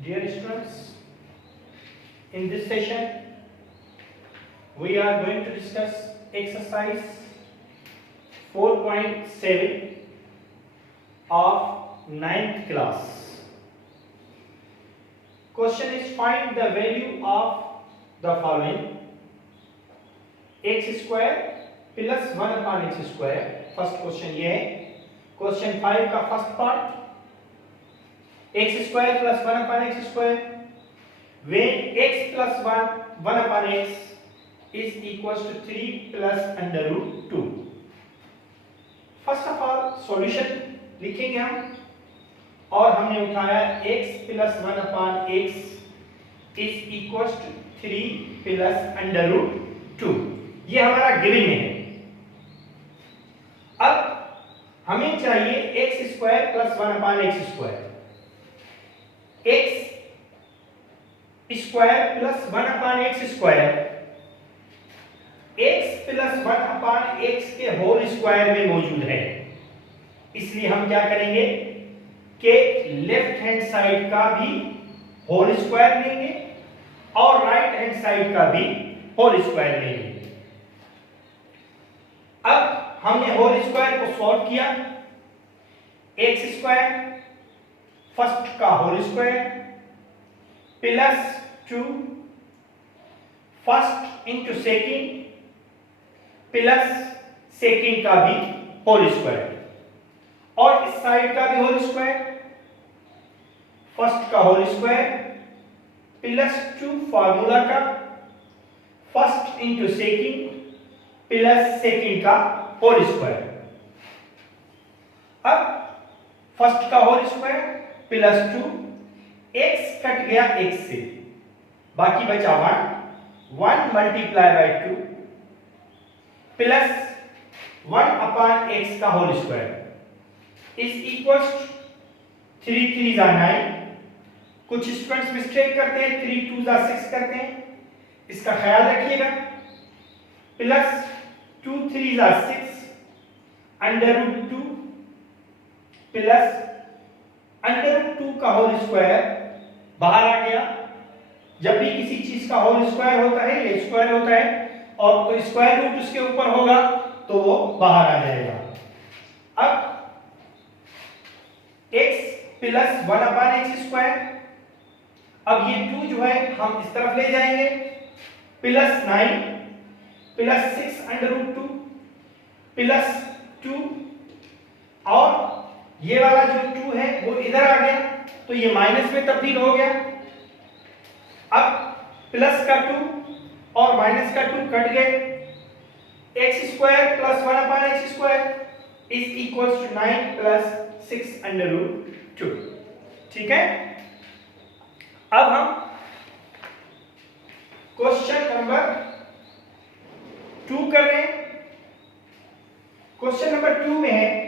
Dear students, in this session we are going to discuss exercise 4.7 of 9th class. Question is, find the value of the following: x square plus 1 upon x square. First question ये है. Question 5 का first part, x square plus 1 upon x square when x plus 1 upon x is equals to 3 plus under root 2. First of all solution लिखेंगे हम, और हमने उठाया x plus 1 upon x is equals to 3 plus under root 2. ये हमारा given में है. अब हमें चाहिए x square plus 1 upon x square. x square plus 1 upon x square x plus 1 upon x के होल स्क्वायर में मौजूद है. इसलिए हम क्या करेंगे कि लेफ्ट हैंड साइड का भी होल स्क्वायर लेंगे और राइट हैंड साइड का भी होल स्क्वायर लेंगे. अब हमने होल स्क्वायर को सॉल्व किया. x स्क्वायर फर्स्ट का whole square plus 2 first into second plus second का भी होल स्क्वायर, और इस साइड का भी होल स्क्वायर, फर्स्ट का होल स्क्वायर प्लस 2 फार्मूला का first into second plus second का होल स्क्वायर. अब फर्स्ट का whole square plus 2, x cut गया x से, बाकी बचा 1 multiply by 2 plus 1 upon x का होल स्क्वायर इज इक्वल्स 3 3 जा 9. कुछ स्टूडेंट्स मिस्टेक करते हैं, 3 2 जा 6 करते हैं, इसका ख्याल रखिएगा. प्लस 2 3 जा 6 under root 2 plus under root 2 का होल स्क्वायर बाहर आ गया. जब भी किसी चीज का होल स्क्वायर होता है, ये स्क्वायर होता है, और स्क्वायर रूट उसके ऊपर होगा तो वो बाहर आ जाएगा. अब x plus 1 upon x square, अब ये 2 जो है हम इस तरफ ले जाएंगे, plus 9 plus 6 under root 2 plus 2, और ये वाला जो 2 है वो इधर आ गया तो ये माइनस में तब्दील हो गया. अब प्लस का 2 और माइनस का 2 कट गए. x square plus 1 upon x square is equals to 9 plus 6 under root 2. ठीक है. अब हम क्वेश्चन नंबर 2 कर रहे हैं. क्वेश्चन नंबर 2 में है,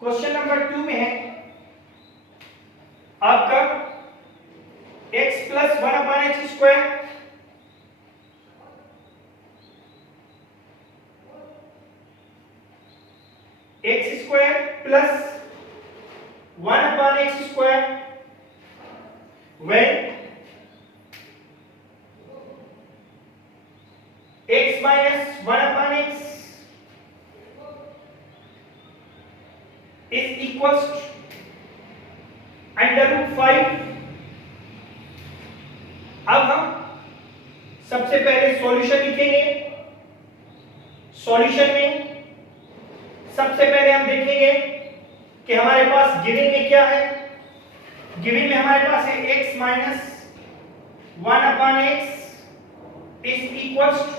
क्वेश्चन नंबर 2 में है आपका x plus 1 upon x square x square plus 1 upon x square when x minus 1 upon x is equals to under root 5. अब हम सबसे पहले सॉल्यूशन लिखेंगे. सॉल्यूशन में सबसे पहले हम देखेंगे कि हमारे पास गिवन में क्या है. गिवन में हमारे पास है x minus 1 upon x is equals to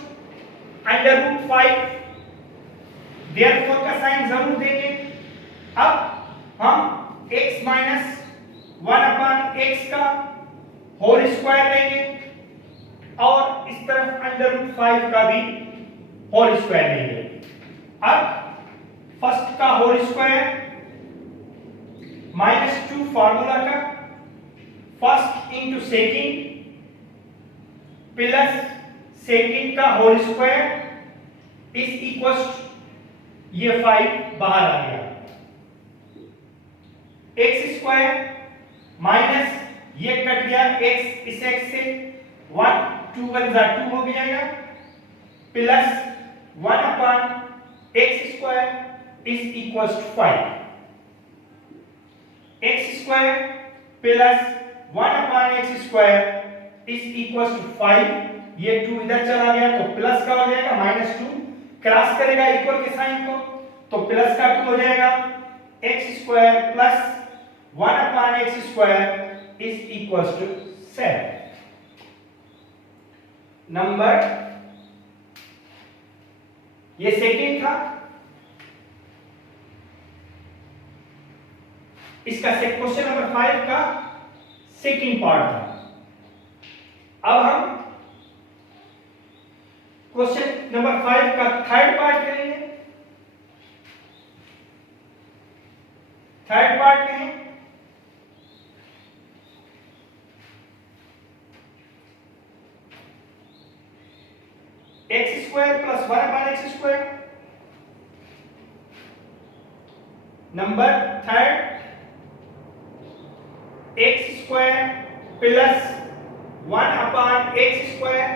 under root 5. Therefore का साइन जरूर देंगे. अब हम x माइनस 1 अपॉन x का होल स्क्वायर लेंगे और इस तरफ अंडर रूट 5 का भी होल स्क्वायर लेंगे. अब फर्स्ट का होल स्क्वायर माइनस 2 फार्मूला का first into second plus second का होल स्क्वायर इज इक्वल, ये 5 बाहर आ गया, एक्स स्क्वायर माइनस ये कट गया x, इस x से 1 2 1 जा 2 हो जाएगा, plus 1 upon x square is equal to 5, x square plus 1 upon x square is equal to 5, ये 2 इधर चला गया तो प्लस का हो जाएगा, -2 क्रॉस करेगा इक्वल के साइन को तो प्लस का 2 हो जाएगा, x square plus 1 upon x square is equal to 7। Number, ये सेकेंड था, इसका क्वेश्चन नंबर 5 का सेकेंड पार्ट था। अब हम क्वेश्चन नंबर 5 का थर्ड पार्ट करेंगे। थर्ड पार्ट में x square plus 1 upon x square, number third x square plus 1 upon x square,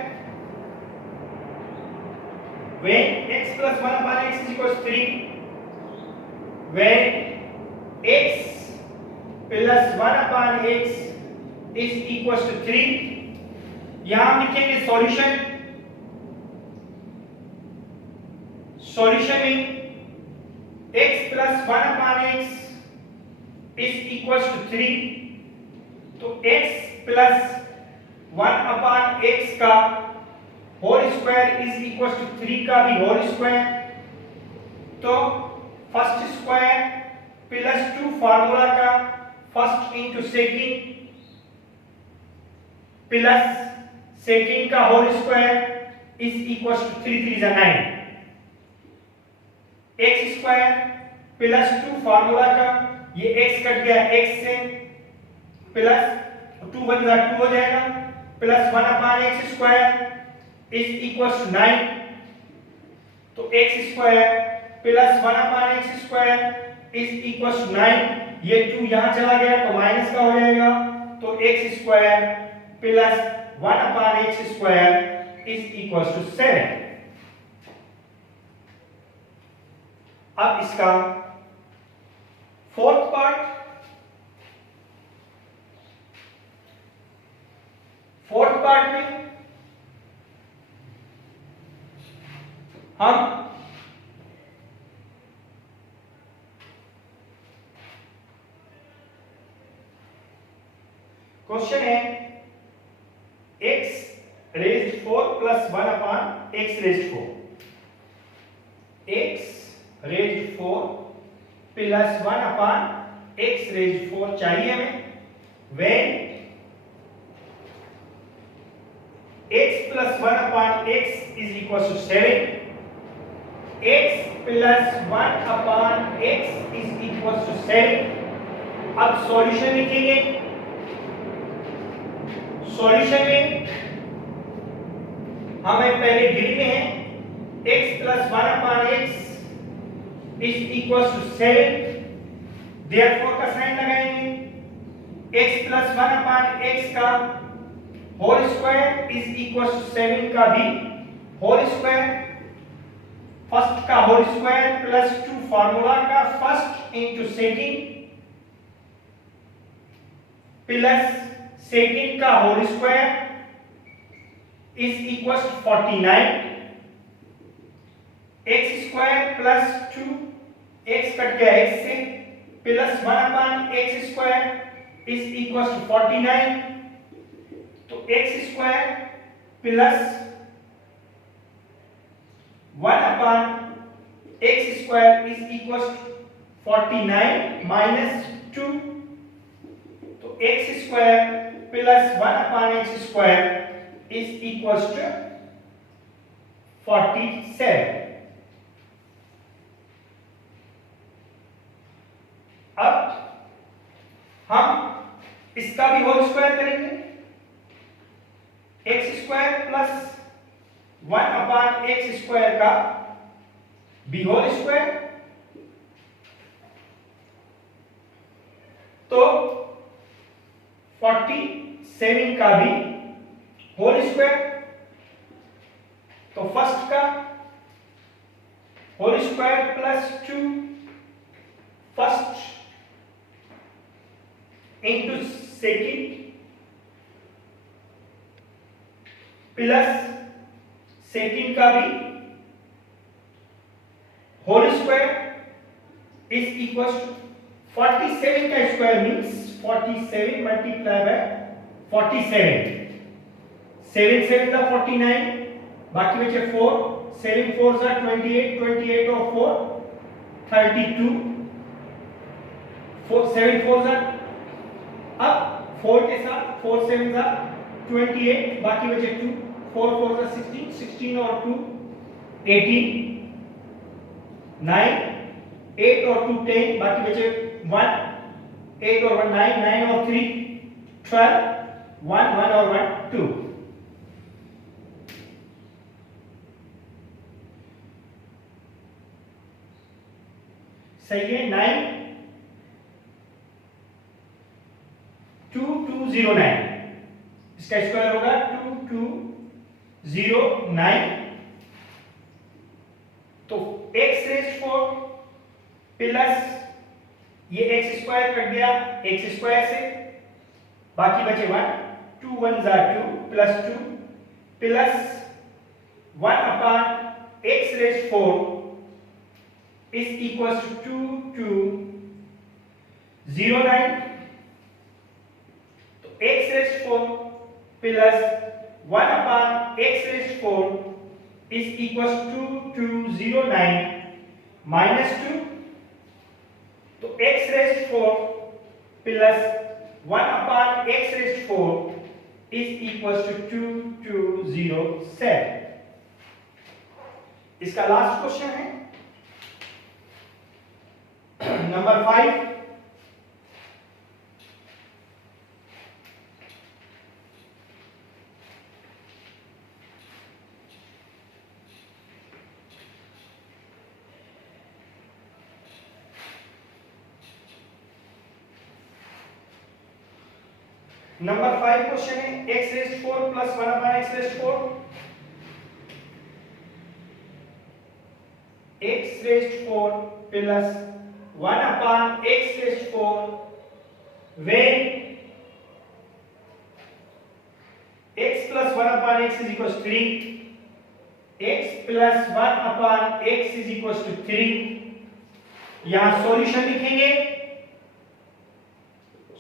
when x plus 1 upon x is equals 3, when x plus 1 upon x is equals to 3, यहां हम लिखेंगे solution, solution में x plus 1 upon x is equals to 3, तो x plus 1 upon x का whole square is equal to 3 का भी whole square, तो first square plus 2 formula का first into second plus second का whole square is equal to 3 3 जा 9, x square plus 2 formula का, ये x कट गया x से, प्लस 2 1 जा 2 हो जाएगा, plus 1 upon x square is equal to 9, तो x square plus 1 upon x square is equal to 9, ये 2 यहां चला गया तो माइनस का हो जाएगा, तो x square plus 1 upon x square is equal to 7। अब इसका फोर्थ पार्ट, फोर्थ पार्ट में हम क्वेश्चन है x raised 4 plus 1 upon x raised 4, x raised 4 plus 1 upon x raised 4 चाहिए हमें, when x plus 1 upon x is equal to 7, x plus 1 upon x is equal to 7। अब solution लिखेंगे, solution में हमें पहले गिरी में है x plus 1 upon x is equal to 7, therefore का साइन लगाएंगे, x plus 1 upon x का whole square is equal to 7 का भी होल स्क्वायर, फर्स्ट का होल स्क्वायर प्लस 2 फार्मूला का first into second plus second का whole square is equal to 49, x square plus 2 x कट गया x से, plus 1 upon x square is equal to 49, तो x square plus 1 upon x square is equal to 49 minus 2, तो x square plus 1 upon x square is equal to 47। अब हम इसका भी whole square करेंगे, x square plus upon x square का बी whole square. तो 47 का भी होल स्क्वायर। तो फर्स्ट का whole square plus 2 first into second plus second का भी whole square is equal to 47 का स्क्वायर मीन्स 47 मल्टीप्लाई बाय 47। 7 7 का 49, बाकी बचे 4, 7 4 जा 28, 28 और 4 32, 7 4 जा, अब 4 के साथ 4 7 जा 28, बाकी बचे 2, 4 4 जा 16, 16 और 2 18, 9 8 और 2 10, बाकी बचे 1, 8 और 1 9, 9 और 3 12, 1 1 और 1 2। सही है। 9 2209, इसका स्क्वायर होगा 2209। तो x रेज़ 4 प्लस ये एक्स स्क्वायर कट गया एक्स स्क्वायर से, बाकी बचे 1, 2 1 जा 2 plus 2 plus 1 upon x raise 4 is equals to 2209। तो x raise 4 plus 1 upon x raise 4 is equals to 2209 minus 2। तो x raise 4 plus 1 upon x raise 4 is equals to 2207। इसका last question है number 5। Number 5 question है x raise 4 plus 1 upon x raise 4। x raise 4 plus 1 upon x raised 4 when x plus 1 upon x is equals to 3, x plus 1 upon x is equals to 3। यहां solution लिखेंगे।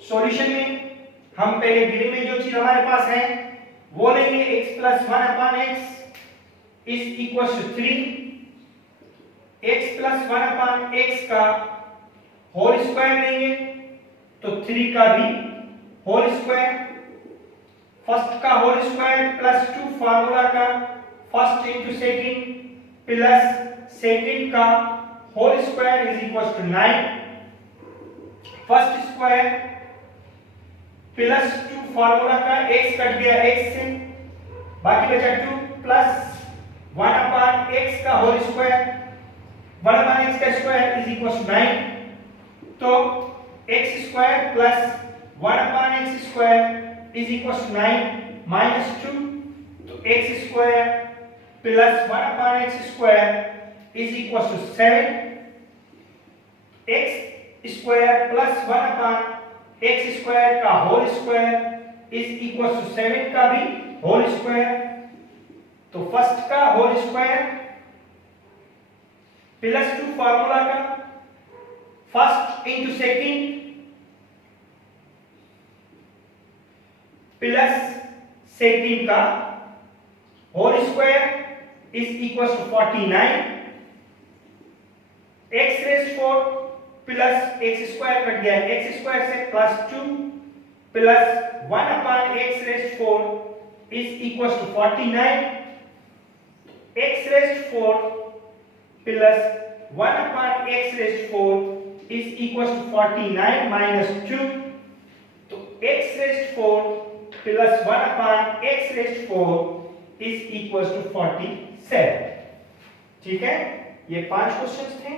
Solution में हम पहले given में जो चीज हमारे पास है वो लेंगे, x plus 1 upon x is equals to 3, x plus 1 upon x का होल स्क्वायर लेंगे तो 3 का भी होल स्क्वायर, फर्स्ट का होल स्क्वायर प्लस 2 फार्मूला का first into second plus second का whole square is equal to 9। First square plus 2 formula का x cut गया x से, बाकी बचा 2 प्लस 1 अपान x का होल स्क्वायर, 1 अपान x का स्क्वायर इज इक्वल टू 9। तो x square plus 1 upon x square is equal to 9 minus 2। तो x square plus 1 upon x square is equal to 7। x square plus 1 upon x square का whole square is equal to 7 का भी whole square. तो first का whole square plus 2 formula का first into second plus second का whole square is equal to 49। x raise 4 plus x square cut गया x square से plus 2 plus 1 upon x raise 4 is equal to 49। x raise 4 plus 1 upon x raise 4 is equals to 49 minus 2। तो x raised 4 plus 1 upon x raised 4 is equals to 47। 7। ठीक है, ये 5 questions थे।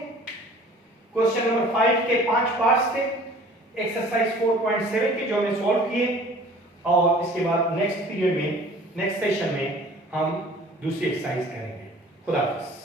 Question number 5 के 5 parts थे exercise 4.7 के, जो हमने सॉल्व किए। और इसके बाद नेक्स्ट पीरियड में, नेक्स्ट सेशन में हम दूसरी एक्सरसाइज करेंगे। खुदा हाफिज़।